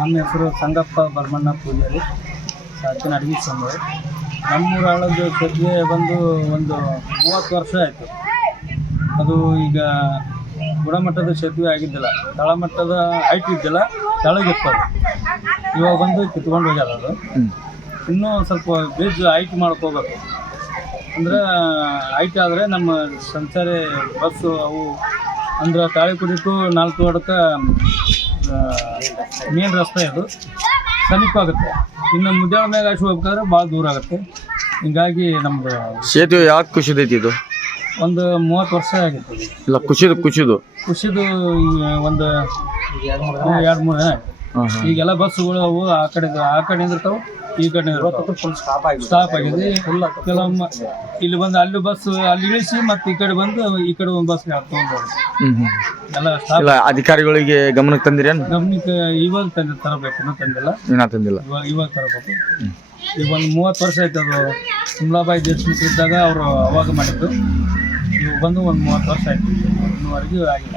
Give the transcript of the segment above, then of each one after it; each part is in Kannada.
ನಮ್ಮ ಹೆಸರು ಸಂಗಪ್ಪ ಬರ್ಮಣ್ಣ ಪೂಜಾರಿ. ಸಾಕಿನ ಅಡುಗೆ ಸಂಘ ನಮ್ಮೂರ ಆಳದ ಸದ್ವೆ ಬಂದು ಒಂದು ಮೂವತ್ತು ವರ್ಷ ಆಯಿತು. ಅದು ಈಗ ಗುಣಮಟ್ಟದ ಸೇತುವೆ ಆಗಿದ್ದಿಲ್ಲ. ತಳಮಟ್ಟದ ಹೈಟ್ ಇದ್ದಿಲ್ಲ ತಳಗಿತ್ತದು ಇವಾಗ ಬಂದು ಕಿತ್ಕೊಂಡು ಹೋಗ್ಯಾರ ಅದು. ಇನ್ನೂ ಸ್ವಲ್ಪ ಬ್ರಿಡ್ಜ್ ಹೈಟ್ ಮಾಡ್ಕೋಬೇಕು ಅಂದ್ರೆ ಹೈಟ್ ಆದರೆ ನಮ್ಮ ಸಂಚಾರಿ ಬಸ್ಸು ಅವು ಅಂದ್ರೆ ತಾಳಿ ಕುಡಿತು ನಾಲ್ಕು ಅಡಕ ಮೇನ್ ರಸ್ತೆ ಅದು. ಸಮೀಪ ಆಗುತ್ತೆ. ಇನ್ನು ಮುದ್ಯಾಳ ಮೇಲೆ ಹಾಕಿ ಹೋಗ್ಬೇಕಾದ್ರೆ ಭಾಳ ದೂರ ಆಗುತ್ತೆ. ಹಿಂಗಾಗಿ ನಮ್ದು ಸೇತುವೆ ಯಾಕೆ ಕುಸಿದೈತಿ ಇದು? ಒಂದು ಮೂವತ್ತು ವರ್ಷ ಆಗಿತ್ತು. ಇಲ್ಲ ಕುಸಿದು ಕುಸಿದು. ಖುಷಿದು ಒಂದು ಎರಡು ಮೂರು ಈಗೆಲ್ಲ ಬಸ್ಸುಗಳು ಅವು ಆ ಕಡೆ ಆ ಕಡೆ ನಿಂದಿರ್ತಾವೆ ಈ ಕಡೆ ಸ್ಟಾಪ್ ಆಗಿದೆ. ಸ್ಟಾಪ್ ಆಗಿದೆ ಕೆಲವೊಮ್ಮೆ ಇಲ್ಲಿ ಬಂದು ಅಲ್ಲಿ ಬಸ್ ಅಲ್ಲಿ ಇಳಿಸಿ ಮತ್ತೆ ಈ ಕಡೆ ಬಂದು ಈ ಕಡೆ ಒಂದು ಬಸ್ ಎಲ್ಲ ಸ್ಟಾಪ್ ಇಲ್ಲ ಅಧಿಕಾರಿಗಳಿಗೆ ಗಮನಕ್ಕೆ ತಂದಿರೇನು? ಗಮನಕ್ಕೆ ಇವಾಗ ತಂದ ತರಬೇಕು ಇನ್ನೂ ತಂದಿಲ್ಲ. ಏನೂ ತಂದಿಲ್ಲ. ಇವಾಗ ಇವಾಗ ತರಬೇಕು. ಈಗ ಒಂದು ಮೂವತ್ತು ವರ್ಷ ಆಯ್ತು ಅದು ಕಮಲಾಬಾಯಿ ದೇಶಮುಖ ಇದ್ದಾಗ ಅವರು ಅವಾಗ ಮಾಡಿದ್ದು. ಇವಾಗ ಬಂದು ಒಂದು ಮೂವತ್ತು ವರ್ಷ ಆಯ್ತು. ಇನ್ನೂವರೆಗೂ ಆಗಿಲ್ಲ.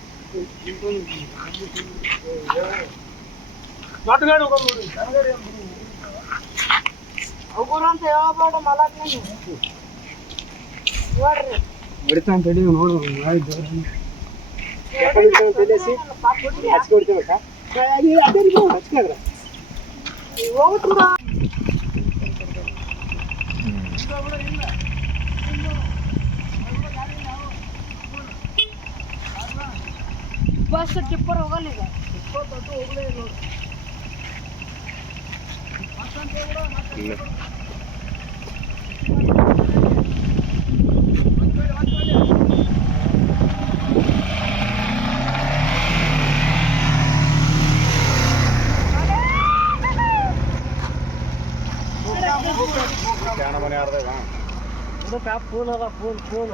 ಹೋಗ್ತೀರಿ ಈಗ ಬಂದ್ಬಿಡಂಗ ಹೊಡಿತಾನ ತಡಿ ನೋಡು ಆಯ್ತು ಬಸ್ ಟಿಪ್ಪರ್ ಹೋಗಲ್ಲ ಈಗ ಇಪ್ಪತ್ತೊಂದು ಹೋಗಲೇ ಇಲ್ಲ ಮನೆ ಆಡ್ದೇವಾ ಇದು ಪ್ಯಾಪ್ ಫೂಲ್ ಅದ ಫೋನ್ ಫೂಲ್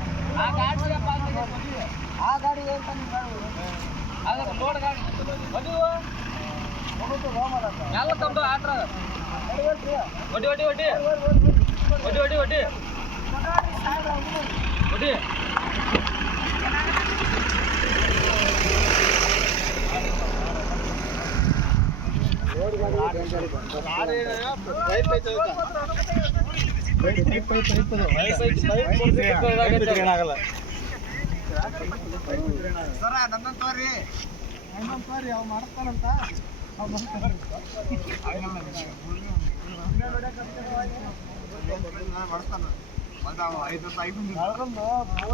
ಆ ಗಾಡಿ ಆ ಗಾಡಿ ಏನು ಅದು ಲೋಡ್ ಗಾಡಿ ಮದುವೆ ಎಲ್ಲ ತಮ್ಮದು ಆಟ್ರ ಒಡ್ಡಿ ಒಡ್ಡಿ ಒಡ್ಡಿ ಒಡ್ಡಿ ಒಡ್ಡಿ ಒಡ್ಡಿ ಒಡ್ಡಿ ಗಾಡಿ ಐತೆ ಏನಾಗಲ್ಲ. ಸರ ನನ್ನನ್ನು ತೋರಿ ನನ್ನನ್ನು ತೋರಿ ಅವ್ ಮಾಡ್ತಾನಂತ ಮಾಡ್ತಾನ ಐದು ಐದು